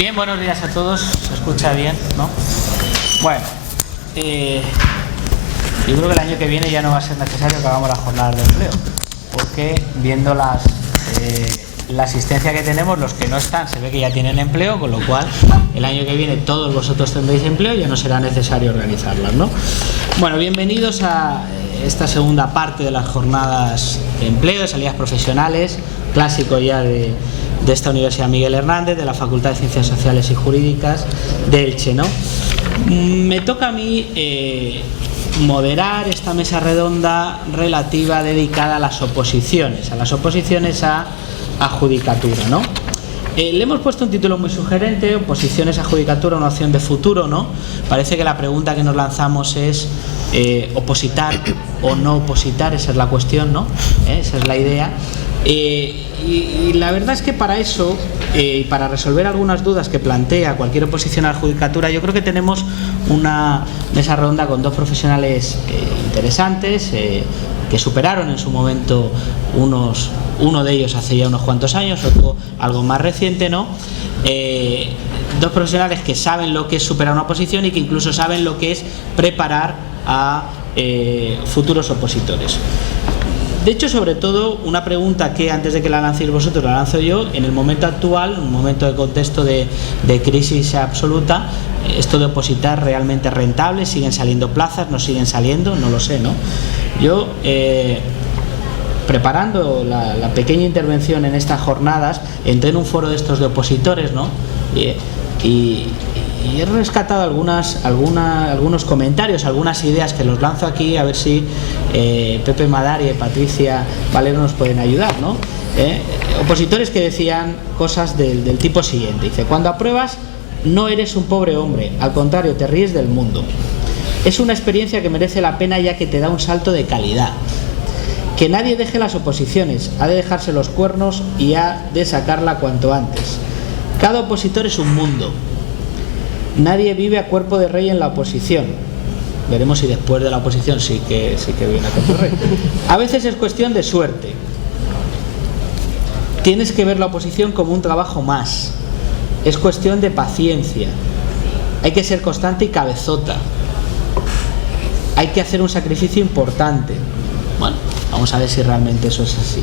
Bien, buenos días a todos. ¿Se escucha bien, no? Bueno, yo creo que el año que viene ya no va a ser necesario que hagamos las jornadas de empleo, porque viendo la asistencia que tenemos, los que no están se ve que ya tienen empleo, con lo cual el año que viene todos vosotros tendréis empleo y ya no será necesario organizarlas, ¿no? Bueno, bienvenidos a esta segunda parte de las jornadas de empleo, de salidas profesionales, clásico ya de esta Universidad Miguel Hernández, de la Facultad de Ciencias Sociales y Jurídicas de Elche, ¿no? Me toca a mí moderar esta mesa redonda relativa dedicada a las oposiciones a judicatura, ¿no? Le hemos puesto un título muy sugerente: oposiciones a judicatura, una opción de futuro, ¿no? Parece que la pregunta que nos lanzamos es opositar o no opositar, esa es la cuestión, ¿no? Esa es la idea. Y la verdad es que para eso, para resolver algunas dudas que plantea cualquier oposición a la judicatura, yo creo que tenemos una mesa redonda con dos profesionales interesantes, que superaron en su momento uno de ellos hace ya unos cuantos años, otro algo más reciente, ¿no? Dos profesionales que saben lo que es superar una oposición y que incluso saben lo que es preparar a futuros opositores. De hecho, sobre todo, una pregunta que antes de que la lancéis vosotros la lanzo yo: en el momento actual, un momento de contexto de crisis absoluta, esto de opositar realmente es rentable, siguen saliendo plazas, no siguen saliendo, no lo sé, ¿no? Yo, preparando la pequeña intervención en estas jornadas, entré en un foro de estos de opositores, ¿no? Y he rescatado algunos comentarios, algunas ideas que los lanzo aquí, a ver si Pepe Madaria y Patricia Valero nos pueden ayudar, ¿no? Opositores que decían cosas del tipo siguiente. Dice: cuando apruebas no eres un pobre hombre, al contrario, te ríes del mundo. Es una experiencia que merece la pena, ya que te da un salto de calidad. Que nadie deje las oposiciones, ha de dejarse los cuernos y ha de sacarla cuanto antes. Cada opositor es un mundo. Nadie vive a cuerpo de rey en la oposición. Veremos si después de la oposición sí que viene a cuerpo de rey. A veces es cuestión de suerte. Tienes que ver la oposición como un trabajo más. Es cuestión de paciencia. Hay que ser constante y cabezota. Hay que hacer un sacrificio importante. Bueno, vamos a ver si realmente eso es así.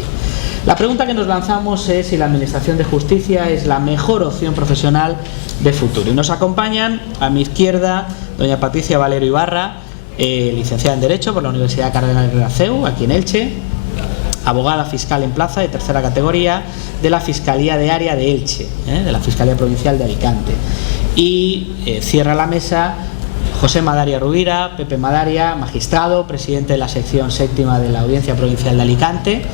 La pregunta que nos lanzamos es si la Administración de Justicia es la mejor opción profesional de futuro. Y nos acompañan a mi izquierda doña Patricia Valero Ibarra, licenciada en Derecho por la Universidad Cardenal Errázuriz, aquí en Elche, abogada fiscal en plaza de tercera categoría de la Fiscalía de Área de Elche, de la Fiscalía Provincial de Alicante. Y cierra la mesa José Madaria Rubira, Pepe Madaria, magistrado, presidente de la sección séptima de la Audiencia Provincial de Alicante,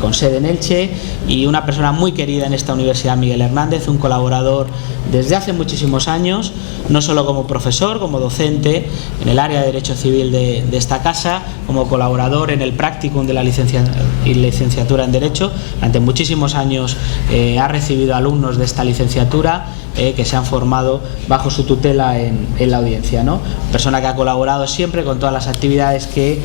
con sede en Elche, y una persona muy querida en esta Universidad Miguel Hernández, un colaborador desde hace muchísimos años, no solo como profesor, como docente en el área de Derecho Civil de esta casa, como colaborador en el practicum de la licenciatura en Derecho. Durante muchísimos años ha recibido alumnos de esta licenciatura que se han formado bajo su tutela en la audiencia, ¿no? Persona que ha colaborado siempre con todas las actividades que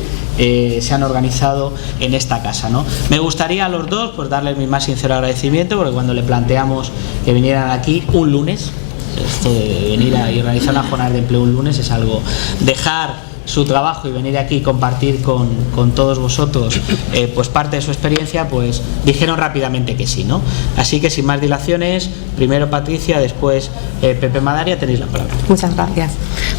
se han organizado en esta casa, ¿no? Me gustaría a los dos pues darles mi más sincero agradecimiento, porque cuando le planteamos que vinieran aquí un lunes, esto de venir y organizar una jornada de empleo un lunes es algo, dejar su trabajo y venir aquí y compartir con todos vosotros pues parte de su experiencia, pues dijeron rápidamente que sí, ¿no? Así que sin más dilaciones, primero Patricia, después Pepe Madaria, tenéis la palabra. Muchas gracias.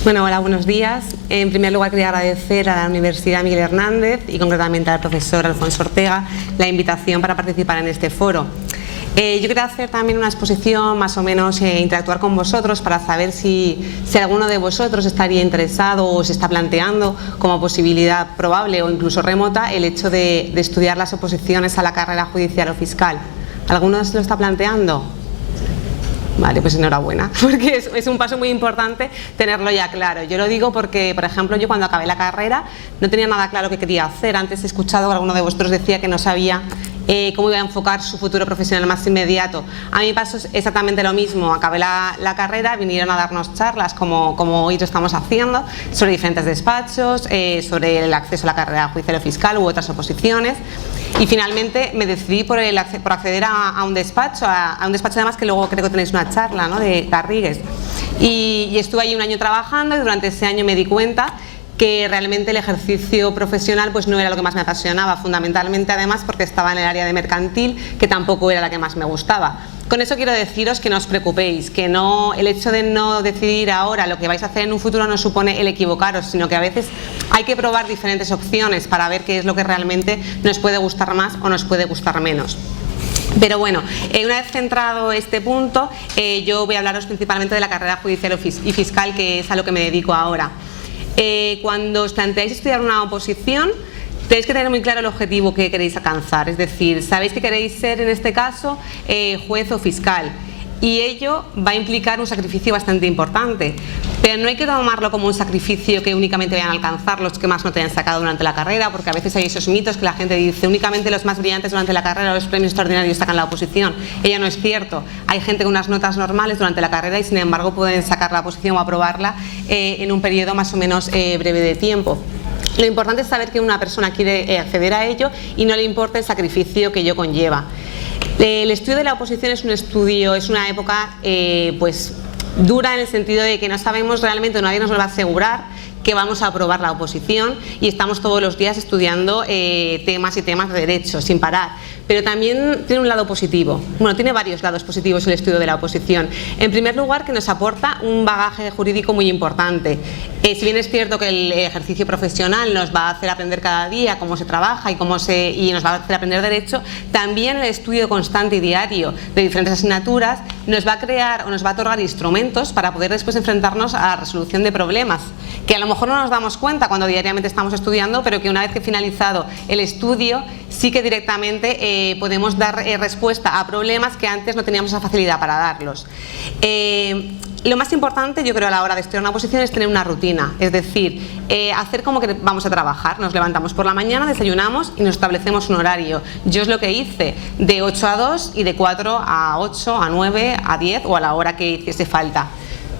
Bueno, hola, buenos días. En primer lugar quería agradecer a la Universidad Miguel Hernández y concretamente al profesor Alfonso Ortega la invitación para participar en este foro. Yo quería hacer también una exposición, más o menos interactuar con vosotros para saber si alguno de vosotros estaría interesado o se está planteando como posibilidad probable o incluso remota el hecho de estudiar las oposiciones a la carrera judicial o fiscal. ¿Alguno se lo está planteando? Vale, pues enhorabuena, porque es un paso muy importante tenerlo ya claro. Yo lo digo porque, por ejemplo, yo cuando acabé la carrera no tenía nada claro qué quería hacer. Antes he escuchado que alguno de vosotros decía que no sabía cómo iba a enfocar su futuro profesional más inmediato. A mí me pasó exactamente lo mismo. Acabé la carrera, vinieron a darnos charlas como hoy lo estamos haciendo, sobre diferentes despachos, sobre el acceso a la carrera judicial o fiscal u otras oposiciones. Y finalmente me decidí por acceder a un despacho además que luego creo que tenéis una charla, ¿no?, de Garrigues. Y estuve allí un año trabajando y durante ese año me di cuenta que realmente el ejercicio profesional pues no era lo que más me apasionaba, fundamentalmente además porque estaba en el área de mercantil, que tampoco era la que más me gustaba. Con eso quiero deciros que no os preocupéis, que el hecho de no decidir ahora lo que vais a hacer en un futuro no supone el equivocaros, sino que a veces hay que probar diferentes opciones para ver qué es lo que realmente nos puede gustar más o nos puede gustar menos. Pero bueno, una vez centrado este punto, yo voy a hablaros principalmente de la carrera judicial y fiscal, que es a lo que me dedico ahora. Cuando os planteáis estudiar una oposición, tenéis que tener muy claro el objetivo que queréis alcanzar, es decir, sabéis que queréis ser en este caso juez o fiscal, y ello va a implicar un sacrificio bastante importante, pero no hay que tomarlo como un sacrificio que únicamente vayan a alcanzar los que más no te hayan sacado durante la carrera, porque a veces hay esos mitos que la gente dice únicamente los más brillantes durante la carrera, los premios extraordinarios sacan la oposición. Ello no es cierto, hay gente con unas notas normales durante la carrera y sin embargo pueden sacar la oposición o aprobarla en un periodo más o menos breve de tiempo. Lo importante es saber que una persona quiere acceder a ello y no le importa el sacrificio que ello conlleva. El estudio de la oposición es una época pues dura, en el sentido de que no sabemos realmente, nadie nos lo va a asegurar que vamos a aprobar la oposición, y estamos todos los días estudiando temas y temas de derecho sin parar. Pero también tiene un lado positivo, bueno, tiene varios lados positivos el estudio de la oposición. En primer lugar, que nos aporta un bagaje jurídico muy importante. Si bien es cierto que el ejercicio profesional nos va a hacer aprender cada día cómo se trabaja y nos va a hacer aprender derecho, también el estudio constante y diario de diferentes asignaturas nos va a crear o nos va a otorgar instrumentos para poder después enfrentarnos a la resolución de problemas, que a lo mejor no nos damos cuenta cuando diariamente estamos estudiando, pero que una vez que finalizado el estudio sí que directamente podemos dar respuesta a problemas que antes no teníamos esa facilidad para darlos. Lo más importante, yo creo, a la hora de estudiar una oposición es tener una rutina, es decir, hacer como que vamos a trabajar. Nos levantamos por la mañana, desayunamos y nos establecemos un horario. Yo es lo que hice, de 8 a 2 y de 4 a 8, a 9, a 10 o a la hora que hiciese falta.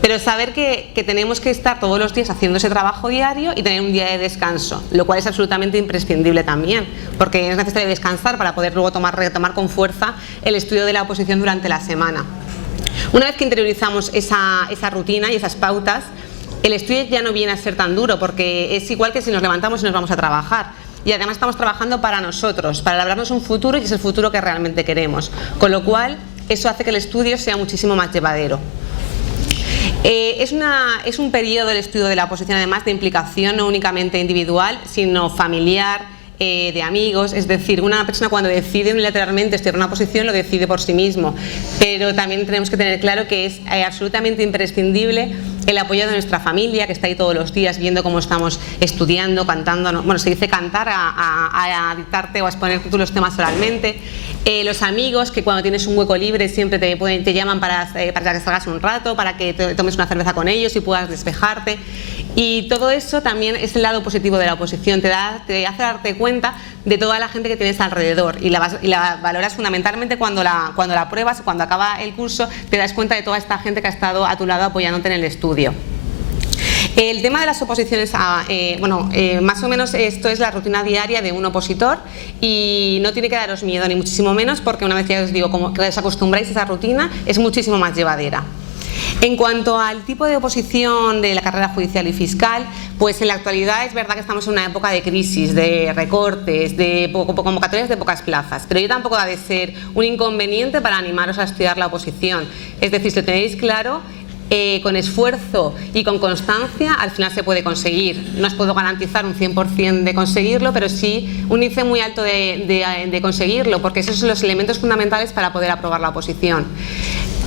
Pero saber que tenemos que estar todos los días haciendo ese trabajo diario y tener un día de descanso, lo cual es absolutamente imprescindible también, porque es necesario descansar para poder luego retomar con fuerza el estudio de la oposición durante la semana. Una vez que interiorizamos esa rutina y esas pautas, el estudio ya no viene a ser tan duro, porque es igual que si nos levantamos y nos vamos a trabajar. Y además estamos trabajando para nosotros, para labrarnos un futuro, y es el futuro que realmente queremos. Con lo cual, eso hace que el estudio sea muchísimo más llevadero. Es un periodo del estudio de la oposición, además, de implicación no únicamente individual, sino familiar, de amigos. Es decir, una persona cuando decide unilateralmente estudiar una oposición lo decide por sí mismo, pero también tenemos que tener claro que es absolutamente imprescindible el apoyo de nuestra familia, que está ahí todos los días viendo cómo estamos estudiando, cantando, bueno, se dice cantar, a dictarte o a exponer los temas oralmente. Los amigos, que cuando tienes un hueco libre siempre te llaman para que salgas un rato, para que tomes una cerveza con ellos y puedas despejarte. Y todo eso también es el lado positivo de la oposición, te hace darte cuenta de toda la gente que tienes alrededor, y la valoras fundamentalmente cuando la pruebas, cuando acaba el curso, te das cuenta de toda esta gente que ha estado a tu lado apoyándote en el estudio. El tema de las oposiciones, más o menos esto es la rutina diaria de un opositor, y no tiene que daros miedo ni muchísimo menos, porque una vez ya os digo, como que os acostumbráis a esa rutina, es muchísimo más llevadera. En cuanto al tipo de oposición de la carrera judicial y fiscal, pues en la actualidad es verdad que estamos en una época de crisis, de recortes, de convocatorias de pocas plazas, pero ello tampoco ha de ser un inconveniente para animaros a estudiar la oposición. Es decir, si lo tenéis claro, con esfuerzo y con constancia al final se puede conseguir. No os puedo garantizar un 100% de conseguirlo, pero sí un índice muy alto de conseguirlo, porque esos son los elementos fundamentales para poder aprobar la oposición.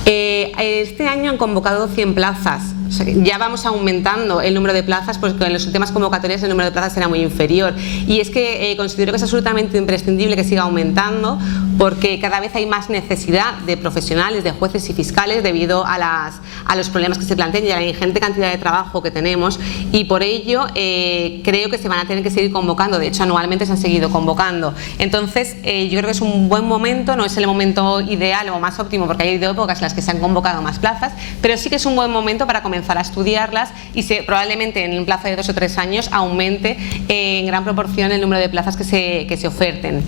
Este año han convocado 100 plazas, o sea, ya vamos aumentando el número de plazas, porque en las últimas convocatorias el número de plazas era muy inferior, y es que considero que es absolutamente imprescindible que siga aumentando, porque cada vez hay más necesidad de profesionales, de jueces y fiscales, debido a los problemas que se plantean y a la ingente cantidad de trabajo que tenemos, y por ello creo que se van a tener que seguir convocando. De hecho, anualmente se han seguido convocando. Entonces yo creo que es un buen momento, no es el momento ideal o más óptimo, porque hay épocas en las que se han convocado más plazas, pero sí que es un buen momento para comenzar a estudiarlas, y probablemente en un plazo de 2 o 3 años aumente en gran proporción el número de plazas que se oferten.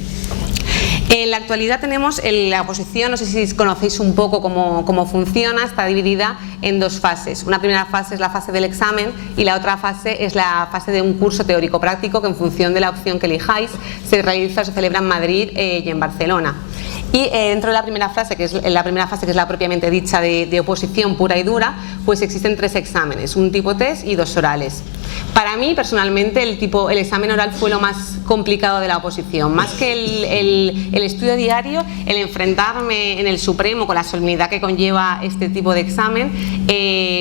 En la actualidad tenemos la oposición, no sé si conocéis un poco cómo funciona, está dividida en dos fases. Una primera fase es la fase del examen y la otra fase es la fase de un curso teórico-práctico que en función de la opción que elijáis se celebra en Madrid y en Barcelona. Y dentro de la primera fase, que es la propiamente dicha de oposición pura y dura, pues existen 3 exámenes, un tipo test y 2 orales. Para mí, personalmente, el examen oral fue lo más complicado de la oposición. Más que el estudio diario, el enfrentarme en el Supremo con la solemnidad que conlleva este tipo de examen,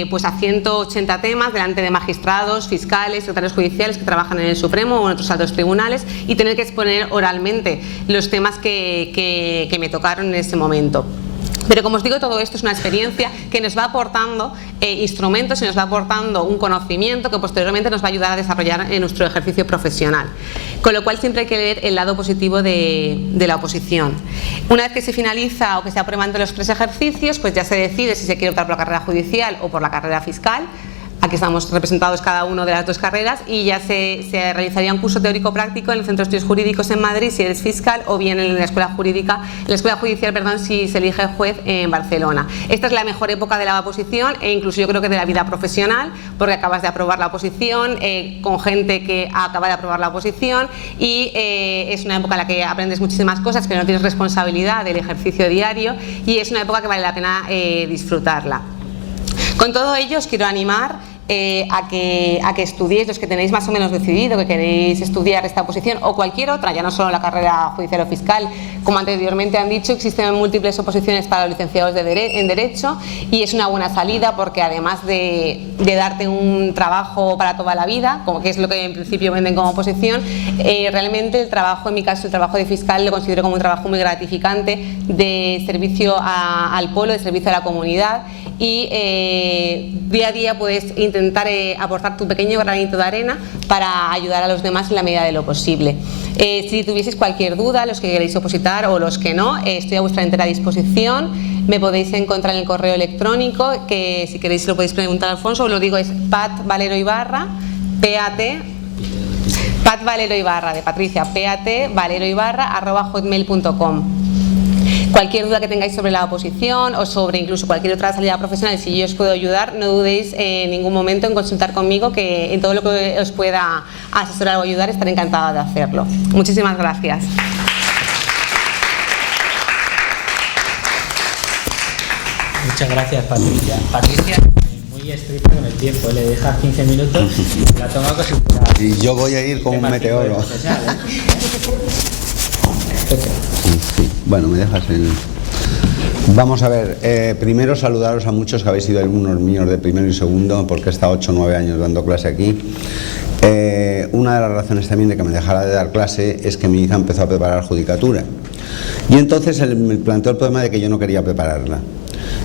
pues a 180 temas delante de magistrados, fiscales, secretarios judiciales que trabajan en el Supremo o en otros altos tribunales y tener que exponer oralmente los temas que me tocaron en ese momento. Pero como os digo, todo esto es una experiencia que nos va aportando instrumentos y nos va aportando un conocimiento que posteriormente nos va a ayudar a desarrollar en nuestro ejercicio profesional. Con lo cual siempre hay que ver el lado positivo de la oposición. Una vez que se finaliza o que se aprueban todos los 3 ejercicios, pues ya se decide si se quiere optar por la carrera judicial o por la carrera fiscal. Aquí estamos representados cada uno de las 2 carreras y ya se realizaría un curso teórico práctico en el Centro de Estudios Jurídicos en Madrid si eres fiscal o bien en la Escuela Judicial, si se elige juez en Barcelona. Esta es la mejor época de la oposición e incluso yo creo que de la vida profesional, porque acabas de aprobar la oposición con gente que acaba de aprobar la oposición y es una época en la que aprendes muchísimas cosas, que no tienes responsabilidad del ejercicio diario y es una época que vale la pena disfrutarla. Con todo ello os quiero animar a que estudiéis, los que tenéis más o menos decidido que queréis estudiar esta oposición o cualquier otra, ya no solo la carrera judicial o fiscal. Como anteriormente han dicho, existen múltiples oposiciones para los licenciados en Derecho y es una buena salida porque además de darte un trabajo para toda la vida, como que es lo que en principio venden como oposición, realmente el trabajo, en mi caso el trabajo de fiscal, lo considero como un trabajo muy gratificante de servicio al pueblo, de servicio a la comunidad y día a día puedes intentar aportar tu pequeño granito de arena para ayudar a los demás en la medida de lo posible. Si tuvieseis cualquier duda, los que queréis opositar o los que no, estoy a vuestra entera disposición. Me podéis encontrar en el correo electrónico, que si queréis lo podéis preguntar a Alfonso, os lo digo, es patValeroIbarra, patValeroIbarra, de Patricia, patValeroIbarra@hotmail.com. Cualquier duda que tengáis sobre la oposición o sobre incluso cualquier otra salida profesional, si yo os puedo ayudar, no dudéis en ningún momento en consultar conmigo, que en todo lo que os pueda asesorar o ayudar estaré encantada de hacerlo. Muchísimas gracias. Muchas gracias, Patricia. Patricia, muy estricta con el tiempo, le dejas 15 minutos y la toma como si fuera... Y yo voy a ir como un meteoro. Sí, bueno, me dejas el... Vamos a ver, primero saludaros a muchos que habéis sido alumnos míos de primero y segundo, porque he estado 8 o 9 años dando clase aquí. Una de las razones también de que me dejara de dar clase es que mi hija empezó a preparar judicatura. Y entonces me planteó el problema de que yo no quería prepararla.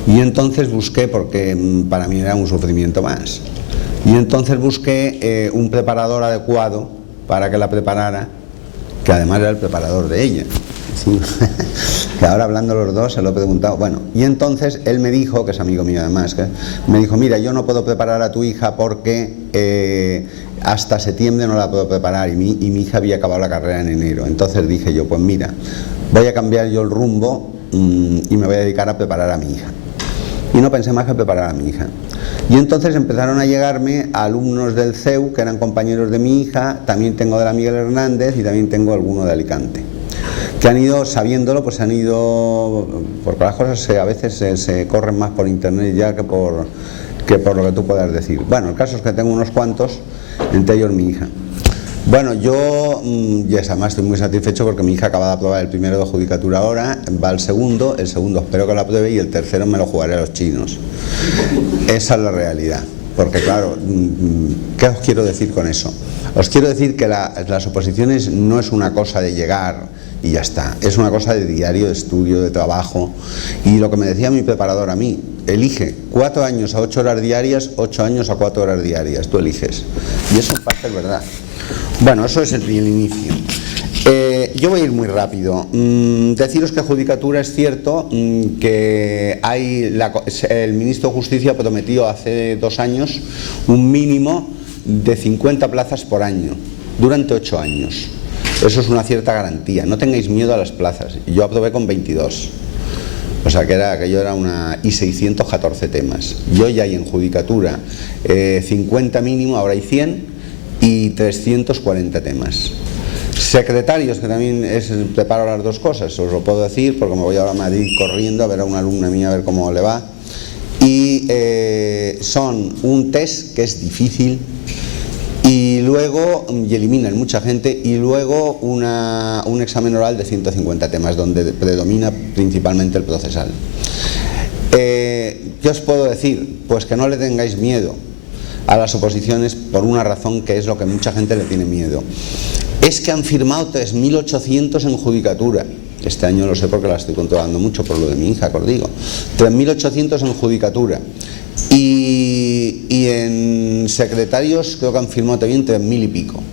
Y entonces busqué, porque para mí era un sufrimiento más, y entonces busqué un preparador adecuado para que la preparara, que además era el preparador de ella. Sí. Que ahora hablando los dos se lo he preguntado. Bueno, y entonces él me dijo, que es amigo mío además, que me dijo: mira, yo no puedo preparar a tu hija porque hasta septiembre no la puedo preparar, y mi hija había acabado la carrera en enero. Entonces dije yo, pues mira, voy a cambiar yo el rumbo y me voy a dedicar a preparar a mi hija. Y no pensé más que preparar a mi hija. Y entonces empezaron a llegarme alumnos del CEU que eran compañeros de mi hija. También tengo de la Miguel Hernández y también tengo alguno de Alicante, que han ido, sabiéndolo, pues han ido, porque las cosas a veces se corren más por internet ya que por lo que tú puedas decir. Bueno, el caso es que tengo unos cuantos, entre ellos mi hija. Bueno, yo ya además estoy muy satisfecho porque mi hija acaba de aprobar el primero de judicatura ahora, va al segundo, el segundo espero que lo apruebe y el tercero me lo jugaré a los chinos. Esa es la realidad, porque claro, ¿qué os quiero decir con eso? Os quiero decir que las oposiciones no es una cosa de llegar y ya está, es una cosa de diario, de estudio, de trabajo. Y lo que me decía mi preparador a mí: elige 4 años a 8 horas diarias, 8 años a 4 horas diarias, tú eliges. Y eso en parte es verdad. Bueno, eso es el inicio. Yo voy a ir muy rápido. Deciros que judicatura es cierto que el ministro de Justicia prometió hace 2 años un mínimo de 50 plazas por año durante 8 años. Eso es una cierta garantía. No tengáis miedo a las plazas. Yo aprobé con 22. O sea, que yo era y 614 temas. Yo ya hay en judicatura 50 mínimo, ahora hay 100 y 340 temas. Secretarios, que también preparo las dos cosas, os lo puedo decir porque me voy ahora a Madrid corriendo a ver a una alumna mía a ver cómo le va. Y son un test que es difícil y eliminan mucha gente, y luego un examen oral de 150 temas donde predomina principalmente el procesal. ¿Qué os puedo decir? Pues que no le tengáis miedo a las oposiciones por una razón que es lo que mucha gente le tiene miedo. Es que han firmado 3.800 en judicatura. Este año lo sé porque la estoy controlando mucho por lo de mi hija, que os digo. 3.800 en judicatura. Y en secretarios creo que han firmado también 3.000 y pico.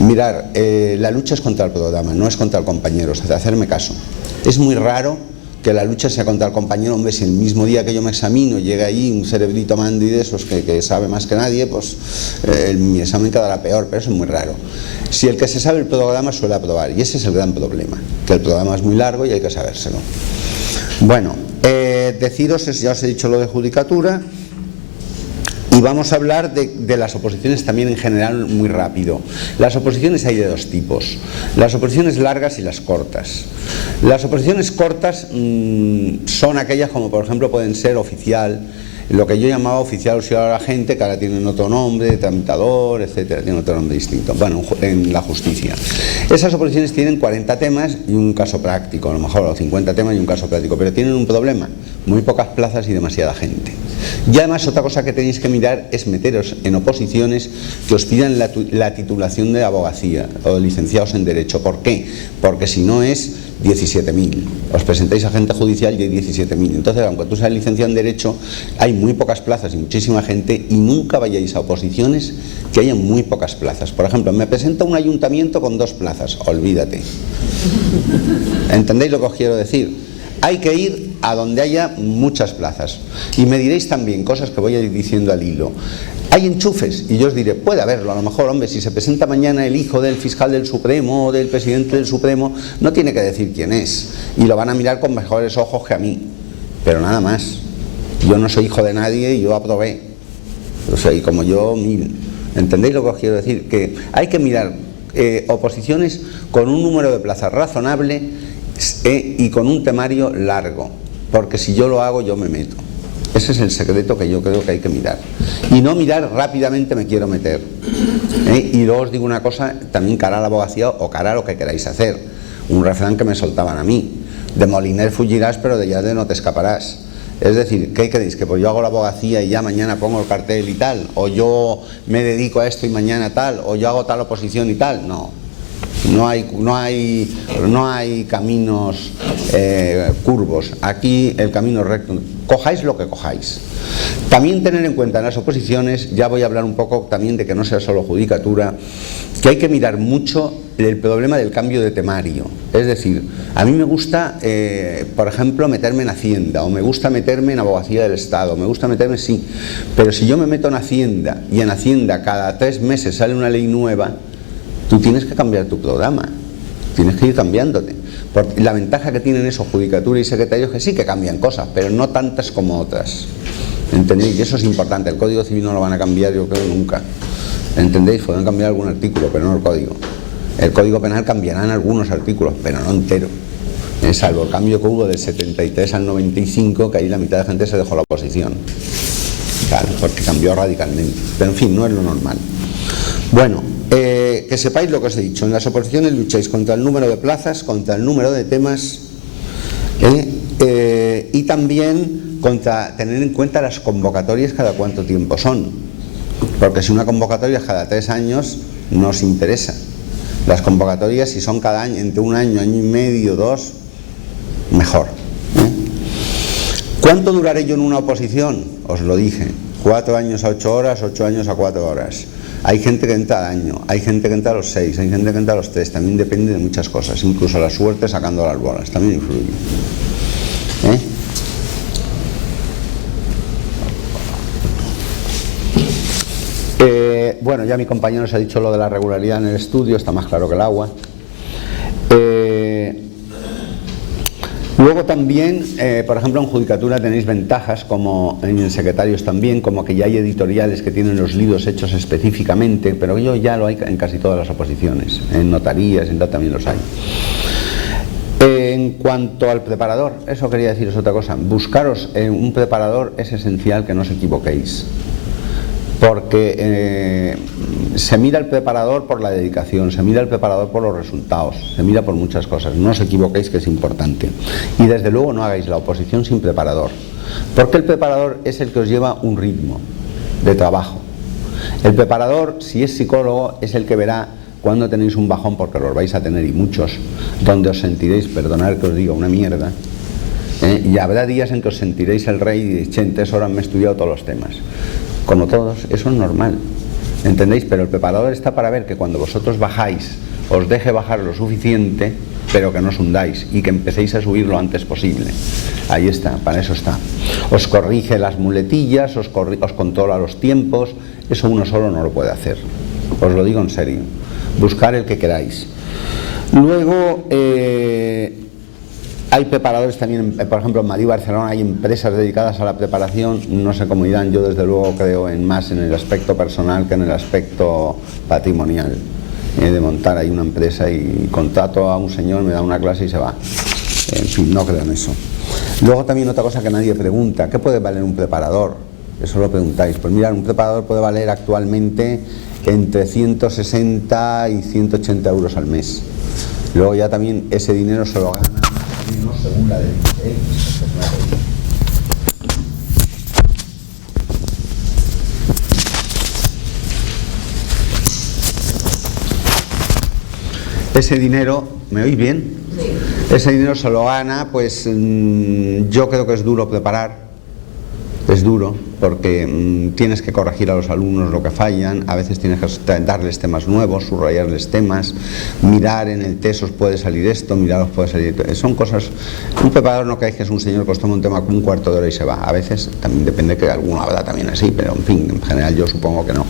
Mirar, la lucha es contra el programa, no es contra el compañero, o sea, de hacerme caso. Es muy raro que la lucha sea contra el compañero. Hombre, si el mismo día que yo me examino llega ahí un cerebrito mandi de esos que sabe más que nadie, pues mi examen quedará peor, pero eso es muy raro. Si el que se sabe el programa suele aprobar, y ese es el gran problema, que el programa es muy largo y hay que sabérselo. Bueno, deciros, ya os he dicho lo de judicatura, y vamos a hablar de las oposiciones también en general muy rápido. Las oposiciones hay de dos tipos, las oposiciones largas y las cortas. Las oposiciones cortas son aquellas como por ejemplo pueden ser oficial, lo que yo llamaba oficial auxiliar a la gente, que ahora tienen otro nombre, tramitador, etcétera, tienen otro nombre distinto, bueno, en la justicia. Esas oposiciones tienen 40 temas y un caso práctico, a lo mejor o 50 temas y un caso práctico, pero tienen un problema, muy pocas plazas y demasiada gente. Y además otra cosa que tenéis que mirar es meteros en oposiciones que os pidan la titulación de abogacía o de licenciados en Derecho. ¿Por qué? Porque si no es 17.000. Os presentáis a agente judicial y hay 17.000. Entonces, aunque tú seas licenciado en Derecho, hay muy pocas plazas y muchísima gente, y nunca vayáis a oposiciones que haya muy pocas plazas. Por ejemplo, me presenta un ayuntamiento con 2 plazas, olvídate. ¿Entendéis lo que os quiero decir? Hay que ir a donde haya muchas plazas. Y me diréis también cosas que voy a ir diciendo al hilo. Hay enchufes, y yo os diré, puede haberlo, a lo mejor, hombre, si se presenta mañana el hijo del fiscal del Supremo o del presidente del Supremo, no tiene que decir quién es, y lo van a mirar con mejores ojos que a mí, pero nada más. Yo no soy hijo de nadie y yo aprobé, o sea, y como yo, 1000. ¿Entendéis lo que os quiero decir? Que hay que mirar oposiciones con un número de plazas razonable y con un temario largo, porque si yo lo hago, yo me meto. Ese es el secreto que yo creo que hay que mirar. Y no mirar rápidamente me quiero meter. Y luego os digo una cosa, también cara a la abogacía o cara a lo que queráis hacer. Un refrán que me soltaban a mí. De Moliner fuggirás, pero de Llade no te escaparás. Es decir, ¿qué queréis? ¿Que pues yo hago la abogacía y ya mañana pongo el cartel y tal? ¿O yo me dedico a esto y mañana tal? ¿O yo hago tal oposición y tal? No. No hay caminos curvos. Aquí el camino es recto. Cojáis lo que cojáis. También tener en cuenta en las oposiciones, ya voy a hablar un poco también de que no sea solo judicatura, que hay que mirar mucho el problema del cambio de temario. Es decir, a mí me gusta, por ejemplo, meterme en Hacienda, o me gusta meterme en Abogacía del Estado, me gusta meterme, sí, pero si yo me meto en Hacienda y en Hacienda cada 3 meses sale una ley nueva, tú tienes que cambiar tu programa, tienes que ir cambiándote. Porque la ventaja que tienen esos judicatura y secretarios es que sí que cambian cosas, pero no tantas como otras. ¿Entendéis? Y eso es importante. El Código Civil no lo van a cambiar, yo creo, nunca. ¿Entendéis? Podrán cambiar algún artículo, pero no el Código. El Código Penal cambiarán algunos artículos, pero no entero. Salvo el cambio que hubo del 73 al 95, que ahí la mitad de gente se dejó la oposición. Claro, porque cambió radicalmente. Pero en fin, no es lo normal. Bueno, que sepáis lo que os he dicho. En las oposiciones lucháis contra el número de plazas, contra el número de temas y también contra tener en cuenta las convocatorias cada cuánto tiempo son. Porque si una convocatoria es cada 3 años, no os interesa. Las convocatorias, si son cada año, entre un año, año y medio, 2, mejor. ¿Cuánto duraré yo en una oposición? Os lo dije. 4 años a 8 horas, 8 años a 4 horas. Hay gente que entra al año, hay gente que entra a los 6, hay gente que entra a los 3, también depende de muchas cosas, incluso la suerte sacando las bolas, también influye. Bueno. bueno, ya mi compañero os ha dicho lo de la regularidad en el estudio, está más claro que el agua. Luego también, por ejemplo, en judicatura tenéis ventajas, como en secretarios también, como que ya hay editoriales que tienen los libros hechos específicamente, pero yo ya lo hay en casi todas las oposiciones, en notarías, en tal también los hay. En cuanto al preparador, eso quería deciros otra cosa. Buscaros un preparador, es esencial que no os equivoquéis, porque se mira el preparador por la dedicación, se mira el preparador por los resultados, se mira por muchas cosas. No os equivoquéis, que es importante. Y desde luego no hagáis la oposición sin preparador, porque el preparador es el que os lleva un ritmo de trabajo. El preparador, si es psicólogo, es el que verá cuando tenéis un bajón, porque los vais a tener, y muchos, donde os sentiréis, perdonad que os diga, una mierda, y habrá días en que os sentiréis el rey y diréis, en 3 horas me he estudiado todos los temas. Como todos, eso es normal, ¿entendéis? Pero el preparador está para ver que cuando vosotros bajáis, os deje bajar lo suficiente, pero que no os hundáis y que empecéis a subir lo antes posible. Ahí está, para eso está. Os corrige las muletillas, os controla los tiempos. Eso uno solo no lo puede hacer, os lo digo en serio. Buscar el que queráis. Luego hay preparadores también, por ejemplo en Madrid y Barcelona hay empresas dedicadas a la preparación. No sé cómo irán, yo desde luego creo más en el aspecto personal que en el aspecto patrimonial, de montar ahí una empresa y contrato a un señor, me da una clase y se va. En fin, no creo en eso. Luego también otra cosa que nadie pregunta, ¿qué puede valer un preparador? Eso lo preguntáis. Pues mirad, un preparador puede valer actualmente entre 160 y 180 euros al mes. Luego ya también ese dinero se lo gana más o menos según la dedicación. Ese dinero, ¿me oís bien? Sí. Ese dinero se lo gana, pues yo creo que es duro preparar. Es duro porque tienes que corregir a los alumnos lo que fallan, a veces tienes que darles temas nuevos, subrayarles temas, mirar en el test os puede salir esto, mirar os puede salir esto. Son cosas, un preparador no creáis que es un señor que os toma un tema con un cuarto de hora y se va. A veces también depende, que alguno habrá también así, pero en fin, en general yo supongo que no.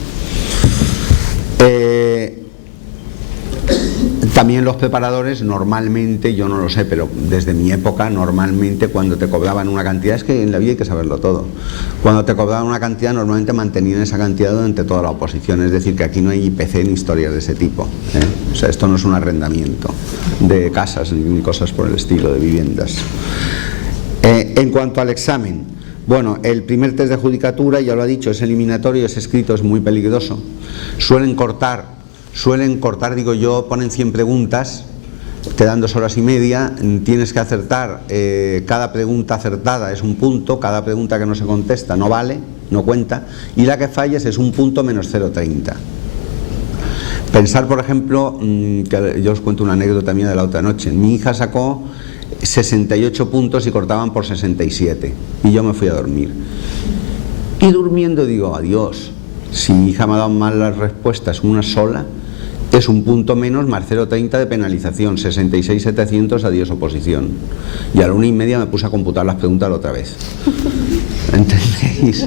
También los preparadores normalmente, yo no lo sé, pero desde mi época normalmente cuando te cobraban una cantidad, es que en la vida hay que saberlo todo, cuando te cobraban una cantidad normalmente mantenían esa cantidad durante toda la oposición, es decir que aquí no hay IPC ni historias de ese tipo, O sea, esto no es un arrendamiento de casas ni cosas por el estilo, de viviendas. En cuanto al examen, bueno, el primer test de judicatura, ya lo ha dicho, es eliminatorio, es escrito, es muy peligroso. Suelen cortar, digo yo, ponen 100 preguntas, te dan 2 horas y media, tienes que acertar, cada pregunta acertada es un punto, cada pregunta que no se contesta no vale, no cuenta, y la que falles es un punto menos 0,30. Pensar, por ejemplo, que yo os cuento una anécdota mía de la otra noche. Mi hija sacó 68 puntos y cortaban por 67, y yo me fui a dormir. Y durmiendo digo, adiós, si mi hija me ha dado mal las respuestas una sola, es un punto menos más 0,30 de penalización, 66.700, adiós oposición. Y a la 1:30 me puse a computar las preguntas otra vez. ¿Entendéis?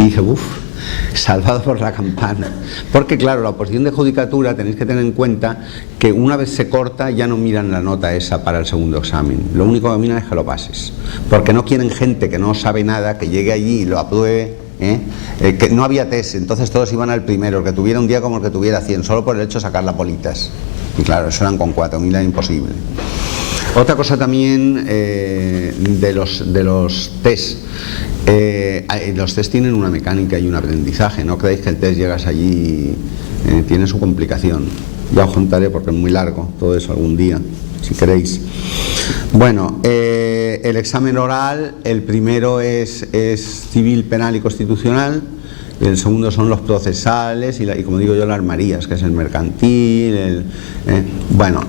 Y dije, salvado por la campana. Porque claro, la oposición de judicatura tenéis que tener en cuenta que una vez se corta ya no miran la nota esa para el segundo examen. Lo único que miran es que lo pases. Porque no quieren gente que no sabe nada, que llegue allí y lo apruebe. Que no había test, entonces todos iban al primero, el que tuviera un día como el que tuviera 100, solo por el hecho de sacar las bolitas. Y claro, eso eran con 4.000, era imposible. Otra cosa también de los test. Los test tienen una mecánica y un aprendizaje. No creéis que el test llegas allí y tiene su complicación. Ya os contaré porque es muy largo todo eso algún día, si queréis. Bueno, el examen oral, el primero es civil, penal y constitucional, y el segundo son los procesales y como digo yo, las marías, que es el mercantil,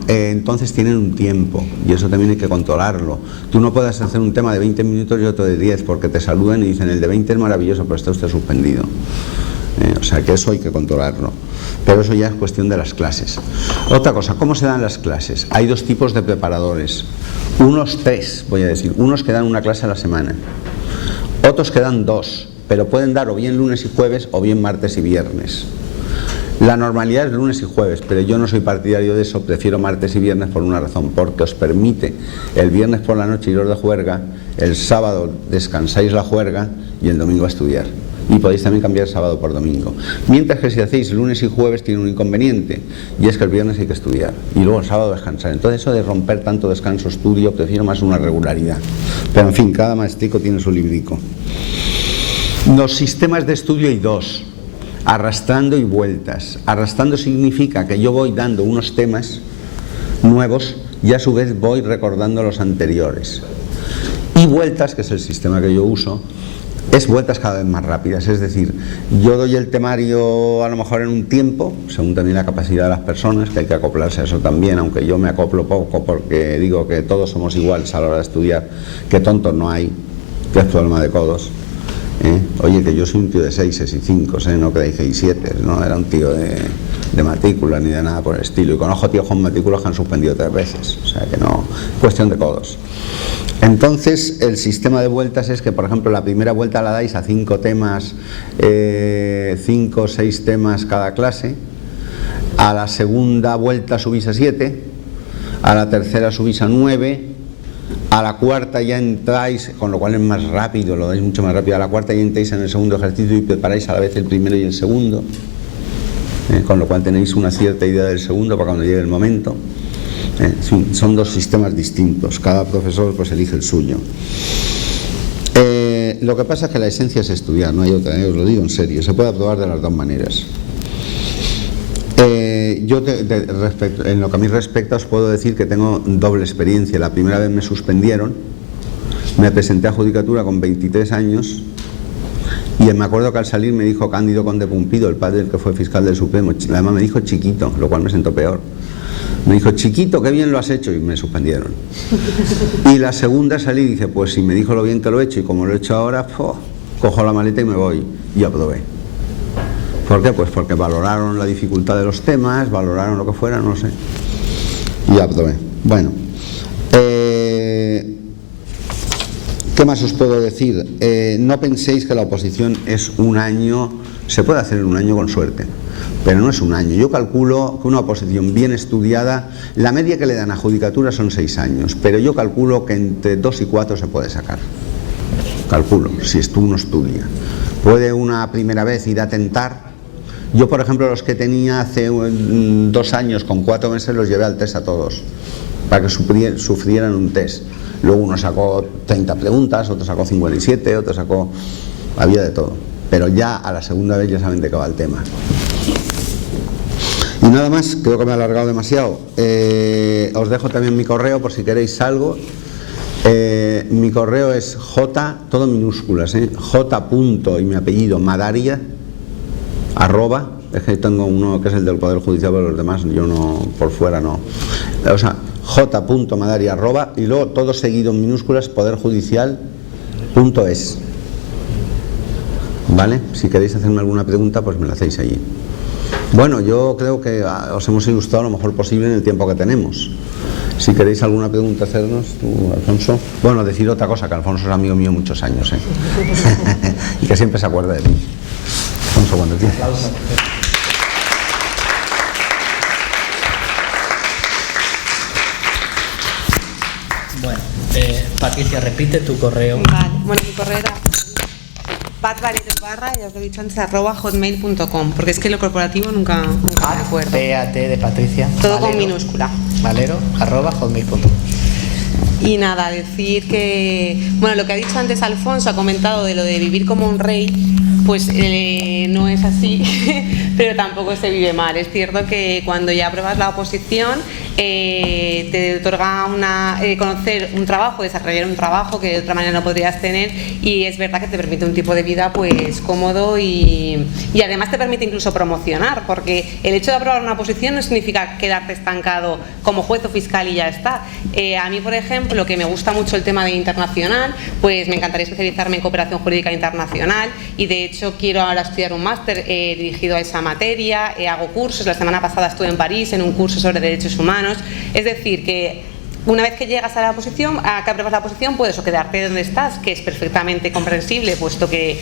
entonces tienen un tiempo y eso también hay que controlarlo. Tú no puedes hacer un tema de 20 minutos y otro de 10 porque te saludan y dicen el de 20 es maravilloso, pero está usted suspendido. O sea que eso hay que controlarlo, pero eso ya es cuestión de las clases. Otra cosa, ¿cómo se dan las clases? Hay 2 tipos de preparadores, unos 3 voy a decir, unos que dan una clase a la semana, otros que dan 2, pero pueden dar o bien lunes y jueves o bien martes y viernes. La normalidad es lunes y jueves, pero yo no soy partidario de eso, prefiero martes y viernes por una razón, porque os permite el viernes por la noche iros de juerga, el sábado descansáis la juerga y el domingo a estudiar. Y podéis también cambiar sábado por domingo. Mientras que si hacéis lunes y jueves tiene un inconveniente, y es que el viernes hay que estudiar y luego el sábado descansar. Entonces eso de romper tanto descanso-estudio, prefiero más una regularidad. Pero en fin, cada maestrico tiene su librico. Los sistemas de estudio hay dos: arrastrando y vueltas. Arrastrando significa que yo voy dando unos temas nuevos y a su vez voy recordando los anteriores. Y vueltas, que es el sistema que yo uso, es vueltas cada vez más rápidas. Es decir, yo doy el temario a lo mejor en un tiempo, según también la capacidad de las personas, que hay que acoplarse a eso también, aunque yo me acoplo poco porque digo que todos somos iguales a la hora de estudiar, que tontos no hay, que es problema de codos. Oye, que yo soy un tío de 6 y 5, no creéis que hay 7, no era un tío de matrícula ni de nada por el estilo, y conozco tíos con matrículas que han suspendido 3 veces, o sea que no, cuestión de codos. Entonces el sistema de vueltas es que, por ejemplo, la primera vuelta la dais a 5 temas, 5 o 6 temas cada clase, a la segunda vuelta subís a 7, a la tercera subís a 9, a la cuarta ya entráis, con lo cual es más rápido, lo dais mucho más rápido, a la cuarta ya entráis en el segundo ejercicio y preparáis a la vez el primero y el segundo, con lo cual tenéis una cierta idea del segundo para cuando llegue el momento. Son dos sistemas distintos, cada profesor pues elige el suyo. Lo que pasa es que la esencia es estudiar, no hay otra, os lo digo en serio, se puede aprobar de las dos maneras. Yo en lo que a mí respecta os puedo decir que tengo doble experiencia. La primera vez me suspendieron, me presenté a judicatura con 23 años y me acuerdo que al salir me dijo Cándido Conde Pumpido, el padre del que fue fiscal del Supremo, además me dijo chiquito, lo cual me sentó peor. Me dijo, chiquito, qué bien lo has hecho, y me suspendieron. Y la segunda salí y dije, pues si me dijo lo bien que lo he hecho y como lo he hecho ahora, cojo la maleta y me voy, y aprobé. ¿Por qué? Pues porque valoraron la dificultad de los temas, valoraron lo que fuera, no sé, y aprobé. Bueno, ¿qué más os puedo decir? No penséis que la oposición es un año, se puede hacer en un año con suerte, pero no es un año. Yo calculo que una oposición bien estudiada, la media que le dan a judicatura son 6 años, pero yo calculo que entre 2 y 4 se puede sacar. Calculo, si uno estudia. Puede una primera vez ir a tentar. Yo, por ejemplo, los que tenía hace 2 años con 4 meses los llevé al test a todos, para que sufrieran un test. Luego uno sacó 30 preguntas, otro sacó 57, otro sacó... había de todo. Pero ya a la segunda vez ya saben de qué va el tema. Y nada más, creo que me he alargado demasiado. Os dejo también mi correo por si queréis algo. Mi correo es j, todo en minúsculas, j. y mi apellido Madaria @ es que tengo uno que es el del Poder Judicial, pero los demás yo no, por fuera no, o sea, j. Madaria @ y luego todo seguido en minúsculas, poderjudicial.es. ¿Vale? Si queréis hacerme alguna pregunta, pues me la hacéis allí. Bueno, yo creo que os hemos ilustrado lo mejor posible en el tiempo que tenemos. Si queréis alguna pregunta hacernos, tú, Alfonso. Bueno, decir otra cosa, que Alfonso es amigo mío muchos años, y que siempre se acuerda de mí. Alfonso, cuando quieras. Bueno, Patricia, repite tu correo. Vale, bueno, mi correo era patvalero_, ya os lo he dicho antes, @hotmail.com, porque es que lo corporativo nunca me acuerdo. PAT de Patricia. Todo Valero, con minúscula. Valero@hotmail.com. Y nada, decir que, bueno, lo que ha dicho antes Alfonso, ha comentado de lo de vivir como un rey, pues no es así, pero tampoco se vive mal. Es cierto que cuando ya apruebas la oposición, te otorga conocer un trabajo, desarrollar un trabajo que de otra manera no podrías tener, y es verdad que te permite un tipo de vida pues cómodo y además te permite incluso promocionar, porque el hecho de aprobar una oposición no significa quedarte estancado como juez o fiscal y ya está. A mí, por ejemplo, que me gusta mucho el tema de internacional, pues me encantaría especializarme en cooperación jurídica internacional, y de hecho quiero ahora estudiar un máster dirigido a esa materia. Hago cursos, la semana pasada estuve en París en un curso sobre derechos humanos. Es decir, que una vez que llegas a la oposición, a que apruebas la oposición, puedes o quedarte donde estás, que es perfectamente comprensible, puesto que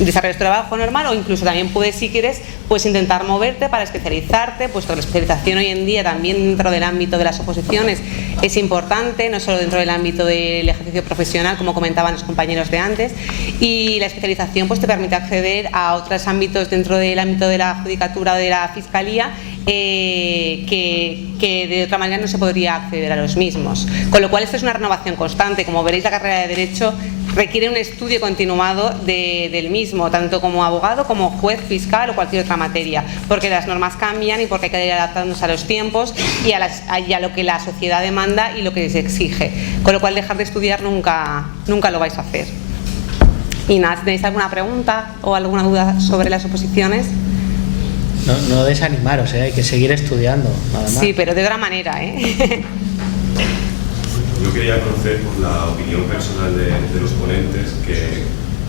desarrollas tu trabajo normal, o incluso también puedes, si quieres, pues intentar moverte para especializarte, puesto que la especialización hoy en día también dentro del ámbito de las oposiciones es importante, no solo dentro del ámbito del ejercicio profesional, como comentaban los compañeros de antes, y la especialización pues te permite acceder a otros ámbitos dentro del ámbito de la judicatura o de la fiscalía, que de otra manera no se podría acceder a los mismos. Con lo cual, esto es una renovación constante. Como veréis, la carrera de Derecho requiere un estudio continuado del mismo, tanto como abogado, como juez, fiscal o cualquier otra materia, porque las normas cambian y porque hay que ir adaptándose a los tiempos y a lo que la sociedad demanda y lo que se exige. Con lo cual, dejar de estudiar nunca lo vais a hacer. Y nada, si tenéis alguna pregunta o alguna duda sobre las oposiciones. No desanimaros, hay que seguir estudiando, nada más. Sí, pero de otra manera, Yo quería conocer por la opinión personal de los ponentes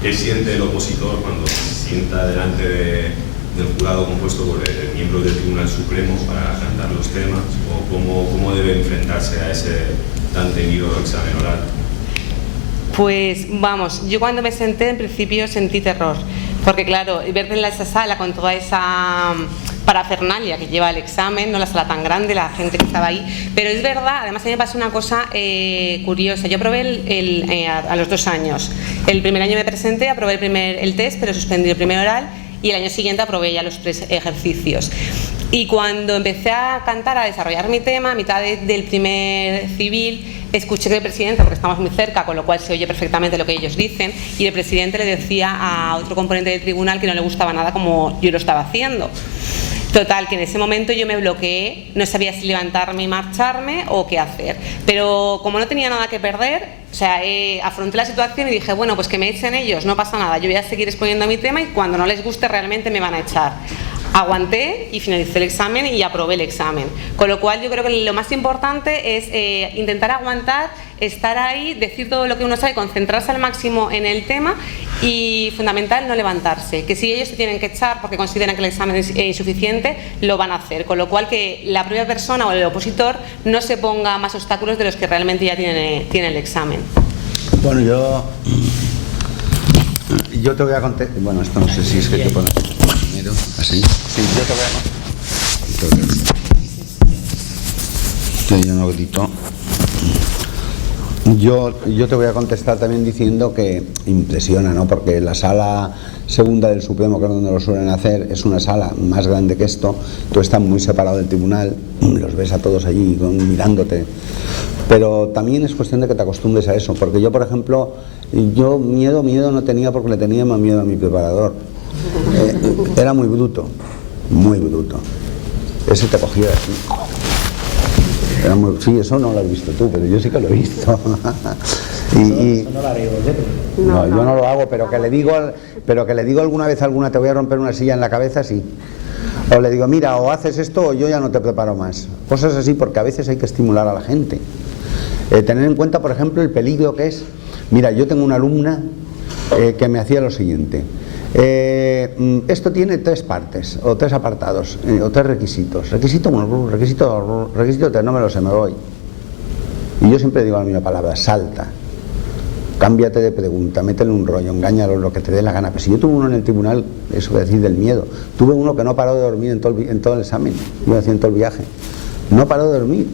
qué siente el opositor cuando se sienta delante del jurado compuesto por miembros del Tribunal Supremo para cantar los temas, o cómo debe enfrentarse a ese tan temido examen oral. Pues vamos, yo cuando me senté en principio sentí terror, porque claro, verte en esa sala con toda esa parafernalia que lleva el examen, no la sala tan grande, la gente que estaba ahí, pero es verdad, además a mí me pasó una cosa curiosa. Yo probé a los 2 años, el primer año me presenté, aprobé el test, pero suspendí el primer oral, y el año siguiente aprobé ya los 3 ejercicios. Y cuando empecé a cantar, a desarrollar mi tema, a mitad del primer civil, escuché que el presidente, porque estamos muy cerca, con lo cual se oye perfectamente lo que ellos dicen, y el presidente le decía a otro componente del tribunal que no le gustaba nada como yo lo estaba haciendo. Total, que en ese momento yo me bloqueé, no sabía si levantarme y marcharme o qué hacer. Pero como no tenía nada que perder, o sea, afronté la situación y dije, bueno, pues que me echen ellos, no pasa nada, yo voy a seguir exponiendo mi tema y cuando no les guste realmente me van a echar. Aguanté y finalicé el examen y aprobé el examen. Con lo cual yo creo que lo más importante es intentar aguantar, estar ahí, decir todo lo que uno sabe, concentrarse al máximo en el tema y fundamental no levantarse. Que si ellos se tienen que echar porque consideran que el examen es insuficiente, lo van a hacer. Con lo cual que la propia persona o el opositor no se ponga más obstáculos de los que realmente ya tiene el examen. Bueno, yo te voy a contestar. Bueno, esto no sé si es que yo puedo primero, así. Sí, yo te voy a que yo no grito. Yo te voy a contestar también diciendo que impresiona, ¿no? Porque la sala segunda del Supremo, que es donde lo suelen hacer, es una sala más grande que esto. Tú estás muy separado del tribunal, los ves a todos allí mirándote. Pero también es cuestión de que te acostumbres a eso, porque yo, por ejemplo, yo miedo no tenía porque le tenía más miedo a mi preparador. Era muy bruto, muy bruto. Ese te cogía así. Sí, eso no lo has visto tú, pero yo sí que lo he visto. Eso no lo haré yo. No, yo no lo hago, pero que le digo alguna vez te voy a romper una silla en la cabeza, sí. O le digo, mira, o haces esto o yo ya no te preparo más. Cosas así, porque a veces hay que estimular a la gente. Tener en cuenta, por ejemplo, el peligro que es. Mira, yo tengo una alumna que me hacía lo siguiente. Esto tiene 3 partes, o 3 apartados, o 3 requisitos. Requisito 1, requisito 3, no me lo sé, me voy. Y yo siempre digo la misma palabra, salta. Cámbiate de pregunta, métele un rollo, engáñalo, lo que te dé la gana. Pero si yo tuve uno en el tribunal, eso voy a decir del miedo. Tuve uno que no paró de dormir en todo el examen, iba haciendo todo el viaje. No paró de dormir.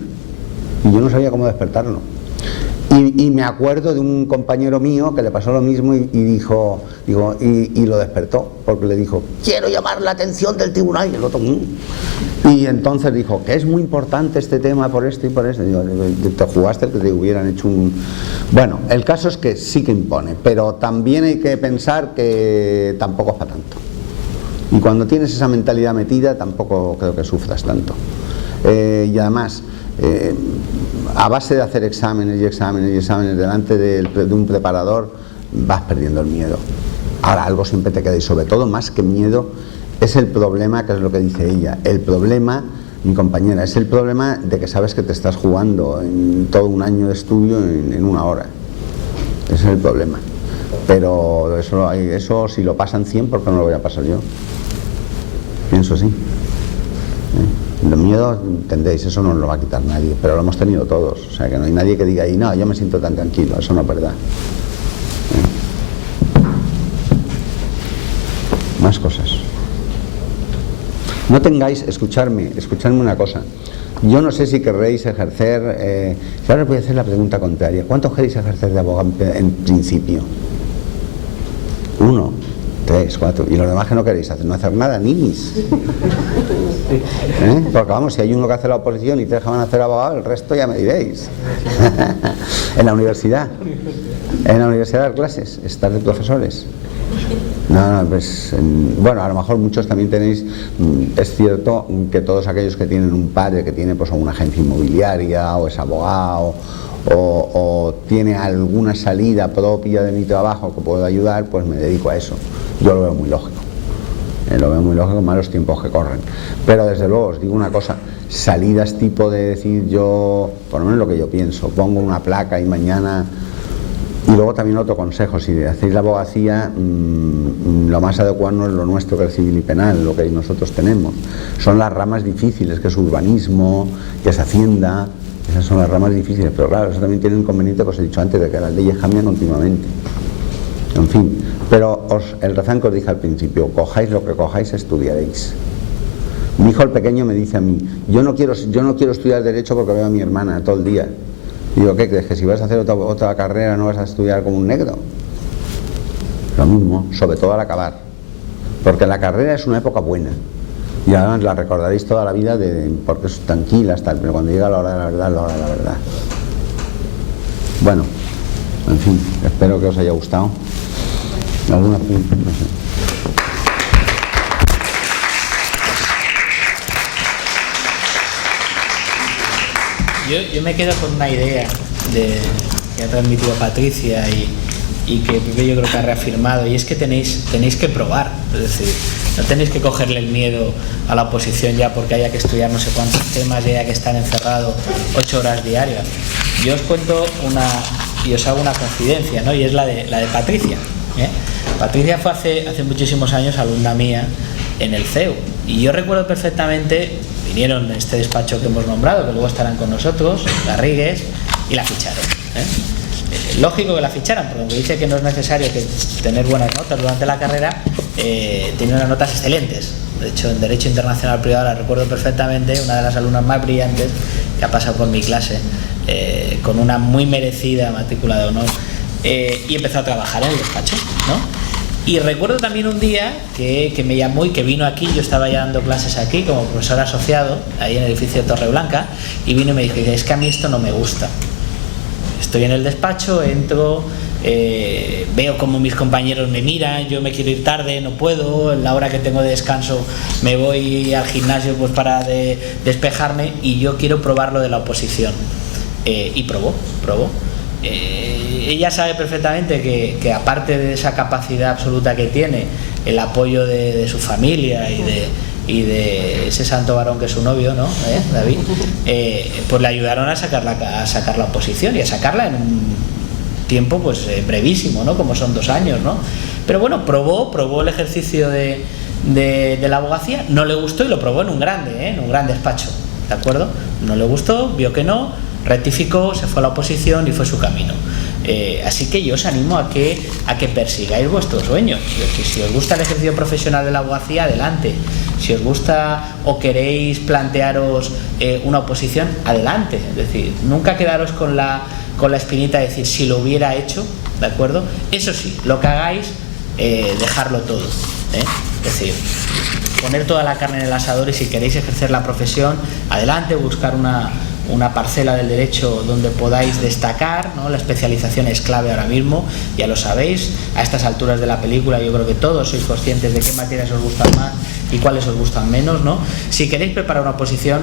Y yo no sabía cómo despertarlo. Y me acuerdo de un compañero mío que le pasó lo mismo y lo despertó, porque le dijo, quiero llamar la atención del tribunal, y el otro, y entonces dijo, que es muy importante este tema por esto y por esto. Digo, te jugaste que te hubieran hecho un... Bueno, el caso es que sí que impone, pero también hay que pensar que tampoco es para tanto. Y cuando tienes esa mentalidad metida, tampoco creo que sufras tanto. Y además... a base de hacer exámenes y exámenes y exámenes delante de un preparador, vas perdiendo el miedo. Ahora, algo siempre te queda, y sobre todo, más que miedo, es el problema, que es lo que dice ella. El problema, mi compañera, es el problema de que sabes que te estás jugando en todo un año de estudio en 1 hora. Ese es el problema. Pero eso si lo pasan 100, ¿por qué no lo voy a pasar yo? Pienso así. Los miedos tendréis, eso no os lo va a quitar nadie, pero lo hemos tenido todos. O sea, que no hay nadie que diga ahí, no, yo me siento tan tranquilo, eso no es verdad. Más cosas. No tengáis, escuchadme una cosa. Yo no sé si querréis ejercer, ahora os voy a hacer la pregunta contraria. ¿Cuántos queréis ejercer de abogado en principio? 1, 3, 4. Y los demás que no queréis hacer, no hacer nada, ninis. Porque vamos, si hay uno que hace la oposición y 3 que van a hacer abogado, el resto ya me diréis. En la universidad dar clases, estar de profesores. No, pues bueno, a lo mejor muchos también tenéis, es cierto que todos aquellos que tienen un padre que tiene pues una agencia inmobiliaria o es abogado o tiene alguna salida propia de mi trabajo que puedo ayudar, pues me dedico a eso. Yo lo veo muy lógico. Lo veo muy lógico, más los tiempos que corren. Pero desde luego os digo una cosa, salidas tipo de decir yo, por lo menos lo que yo pienso, pongo una placa y mañana... Y luego también otro consejo, si hacéis la abogacía, lo más adecuado no es lo nuestro, que es civil y penal, lo que nosotros tenemos. Son las ramas difíciles, que es urbanismo, que es hacienda, esas son las ramas difíciles, pero claro, eso también tiene un inconveniente, pues he dicho antes, de que las leyes cambian continuamente. En fin, pero el refrán que os dije al principio, cojáis lo que cojáis, estudiaréis. Mi hijo el pequeño me dice a mí, yo no quiero estudiar Derecho porque veo a mi hermana todo el día. Digo, ¿qué crees? ¿Que si vas a hacer otra carrera no vas a estudiar como un negro? Lo mismo, sobre todo al acabar. Porque la carrera es una época buena. Y además la recordaréis toda la vida porque es tranquila, pero cuando llega la hora de la verdad, la hora de la verdad. Bueno, en fin, espero que os haya gustado. ¿Alguna pregunta? No sé. Yo me quedo con una idea que ha transmitido Patricia y que Pepe yo creo que ha reafirmado, y es que tenéis que probar. Es decir, no tenéis que cogerle el miedo a la oposición ya porque haya que estudiar no sé cuántos temas y haya que estar encerrado 8 horas diarias. Yo os cuento y os hago una confidencia, ¿no? Y es la de Patricia, ¿eh? Patricia fue hace muchísimos años alumna mía en el CEU, y yo recuerdo perfectamente, vinieron en este despacho que hemos nombrado, que luego estarán con nosotros, Garrigues, y la ficharon, ¿eh? Lógico que la ficharan, porque aunque dice que no es necesario tener buenas notas durante la carrera, tiene unas notas excelentes. De hecho, en Derecho Internacional Privado la recuerdo perfectamente, una de las alumnas más brillantes que ha pasado por mi clase, con una muy merecida matrícula de honor, y empezó a trabajar en el despacho, ¿no? Y recuerdo también un día que me llamó y que vino aquí, yo estaba ya dando clases aquí como profesor asociado, ahí en el edificio de Torreblanca, y vino y me dijo, es que a mí esto no me gusta. Estoy en el despacho, entro, veo como mis compañeros me miran, yo me quiero ir tarde, no puedo, en la hora que tengo de descanso me voy al gimnasio pues para despejarme, y yo quiero probar lo de la oposición. Y probó. Ella sabe perfectamente que aparte de esa capacidad absoluta que tiene, el apoyo de su familia y de ese santo varón que es su novio, ¿no? David, pues le ayudaron a sacar la oposición y a sacarla en un tiempo pues brevísimo, ¿no? Como son 2 años, ¿no? Pero bueno, probó el ejercicio de la abogacía, no le gustó y lo probó en un gran despacho, ¿de acuerdo? No le gustó, vio que no, rectificó, se fue a la oposición y fue su camino. Así que yo os animo a que persigáis vuestros sueños. Si os gusta el ejercicio profesional de la abogacía, adelante. Si os gusta o queréis plantearos una oposición, adelante. Es decir, nunca quedaros con la espinita de decir si lo hubiera hecho, ¿de acuerdo? Eso sí, lo que hagáis, dejarlo todo, ¿eh? Es decir, poner toda la carne en el asador, y si queréis ejercer la profesión, adelante, buscar una parcela del derecho donde podáis destacar, ¿no? La especialización es clave ahora mismo, ya lo sabéis, a estas alturas de la película yo creo que todos sois conscientes de qué materias os gustan más y cuáles os gustan menos, ¿no? Si queréis preparar una oposición,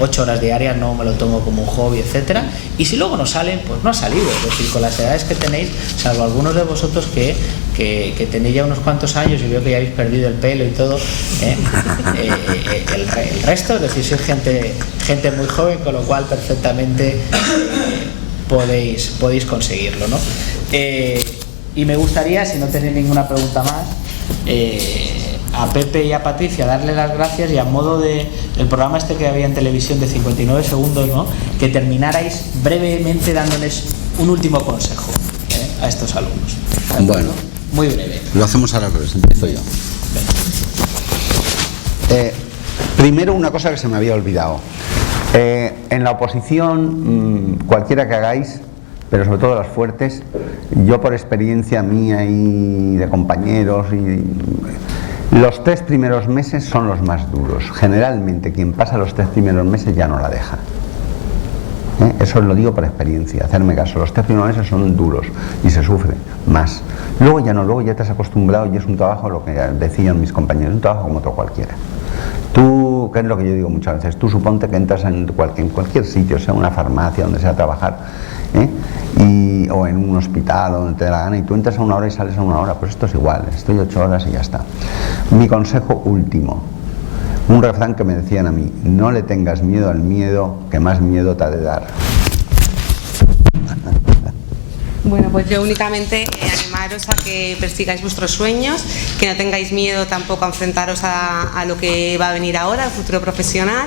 8 horas diarias, no me lo tomo como un hobby, etcétera, y si luego no sale, pues no ha salido. Es decir, con las edades que tenéis, salvo algunos de vosotros que tenéis ya unos cuantos años y veo que ya habéis perdido el pelo y todo, el resto, es decir, sois gente muy joven, con lo cual perfectamente podéis conseguirlo, ¿no? Y me gustaría, si no tenéis ninguna pregunta más, a Pepe y a Patricia darle las gracias y a modo del programa este que había en televisión de 59 segundos, ¿no?, que terminarais brevemente dándoles un último consejo a estos alumnos. Bueno, muy breve. Lo hacemos al revés, empiezo yo. Primero, una cosa que se me había olvidado. En la oposición, cualquiera que hagáis, pero sobre todo las fuertes, yo por experiencia mía y de compañeros, los 3 primeros meses son los más duros. Generalmente quien pasa los 3 primeros meses ya no la deja. Eso lo digo por experiencia, hacerme caso. Los 3 primeros meses son duros y se sufre más. Luego ya no, luego ya te has acostumbrado y es un trabajo, lo que decían mis compañeros, un trabajo como otro cualquiera. Tú, que es lo que yo digo muchas veces, tú suponte que entras en cualquier sitio, sea una farmacia, donde sea a trabajar, o en un hospital, o donde te dé la gana, y tú entras a 1 hora y sales a 1 hora, pues esto es igual, estoy 8 horas y ya está. Mi consejo último, un refrán que me decían a mí: no le tengas miedo al miedo, que más miedo te ha de dar. Bueno, pues yo únicamente animaros a que persigáis vuestros sueños, que no tengáis miedo tampoco a enfrentaros a lo que va a venir ahora, al futuro profesional,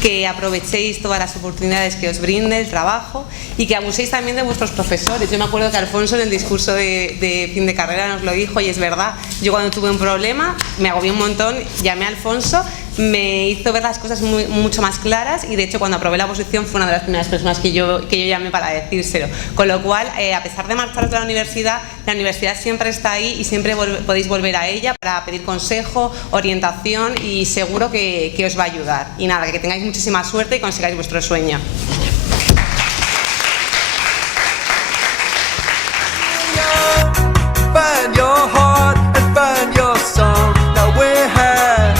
que aprovechéis todas las oportunidades que os brinde el trabajo y que abuséis también de vuestros profesores. Yo me acuerdo que Alfonso en el discurso de fin de carrera nos lo dijo y es verdad. Yo cuando tuve un problema me agobié un montón, llamé a Alfonso, me hizo ver las cosas mucho más claras y de hecho cuando aprobé la oposición fue una de las primeras personas que yo llamé para decírselo. Con lo cual, a pesar de marcharos de la universidad siempre está ahí y siempre podéis volver a ella para pedir consejo, orientación y seguro que os va a ayudar. Y nada, que tengáis muchísima suerte y consigáis vuestro sueño.